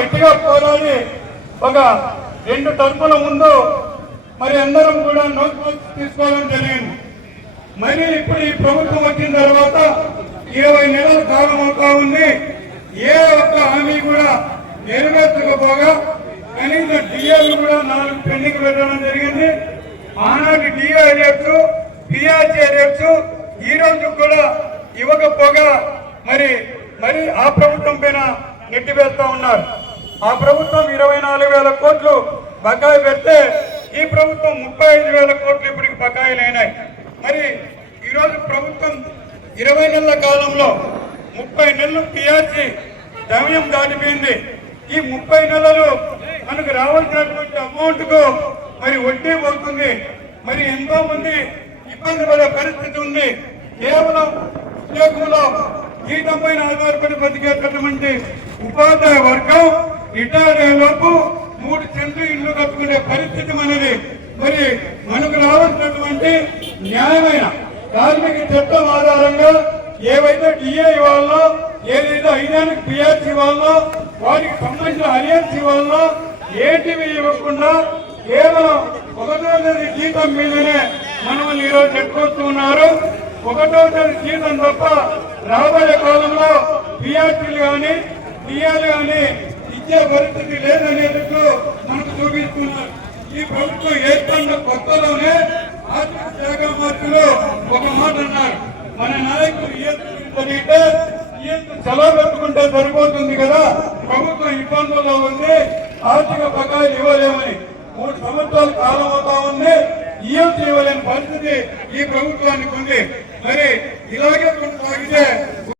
గట్టిగా పోరాడి ఒక 2 టర్ముల ముందు మరి అందరం కూడా నోట్బుక్ తీసుకోవడం జరిగింది. మరి ఇప్పుడు ఈ ప్రభుత్వం వచ్చిన తర్వాత 20 నెలల కాలం అవుతా ఉంది. ఏ ఒక్క హామీ కూడా నెరవేర్చకపోగా కనీసం డిఏలు కూడా 4 పెండింగ్ పెట్టడం జరిగింది. ఆనాటి డిఏ రేట్స్, పిఆర్సీ రేట్స్ ఈ రోజు కూడా ఇవ్వకపోగా మరి ఆ ప్రభుత్వం పైన నెట్టివేస్తా ఉన్నారు. ఆ ప్రభుత్వం 24,000 కోట్లు బకాయి పెడితే ఈ ప్రభుత్వం 35,000 కోట్లు ఇప్పటికి బకాయిలు అయినాయి. మరి ఈరోజు ప్రభుత్వం 20 నెలల కాలంలో 30 నెలలు పిఆర్సీ సమయం దాటిపోయింది. ఈ 30 నెలలు మనకు రావాల్సినటువంటి అమౌంట్ కు మరి వడ్డీ పోతుంది. మరి ఎంతో మంది ఇబ్బంది పడే పరిస్థితి ఉంది. కేవలం ఉద్యోగంలో జీతం పైన ఆధారపడి బతికేటటువంటి ఉపాధ్యాయ వర్గం రిటైర్ అయ్యేలోపు 3 సెంట్లు ఇల్లు కట్టుకునే పరిస్థితి మనది. మరి మనకు రావాల్సినటువంటి న్యాయమైన కార్మిక చట్టం ఆధారంగా ఏవైతే డిఏ ఇవ్వాలనో, ఏదైతే 5 ఏళ్ళకి పిఆర్సీ ఇవ్వాలనో, వాటికి సంబంధించిన అరియన్స్ ఇవ్వాలనో ఏటివి ఇవ్వకుండా కేవలం 1వ తేదీ జీతం మీదనే మనల్ని ఈరోజు నెట్టుకొస్తున్నారు. 1వ తేదీ జీతం తప్ప రాబోయే కాలంలో పిఆర్సీలు కానీ డిఏలు కానీ ఇచ్చే పరిస్థితి లేదనేందుకు మనకు చూపిస్తున్నారు. ఈ ప్రభుత్వం ఏర్పడిన కొత్తలోనే ఆర్థిక శాఖ మంత్రులు ఒక మాట అన్నారు, మన నాయకులు జరిగితే సెలవు పెట్టుకుంటే సరిపోతుంది కదా, ప్రభుత్వం ఇబ్బందుల్లో ఉంది, ఆర్థిక బకాయిలు ఇవ్వలేమని. 3 సంవత్సరాల కాలం అవుతా ఉంది, ఈఎంసీ ఇవ్వలేని పరిస్థితి ఈ ప్రభుత్వానికి ఉంది. మరి ఇలాగే కొనసాగితే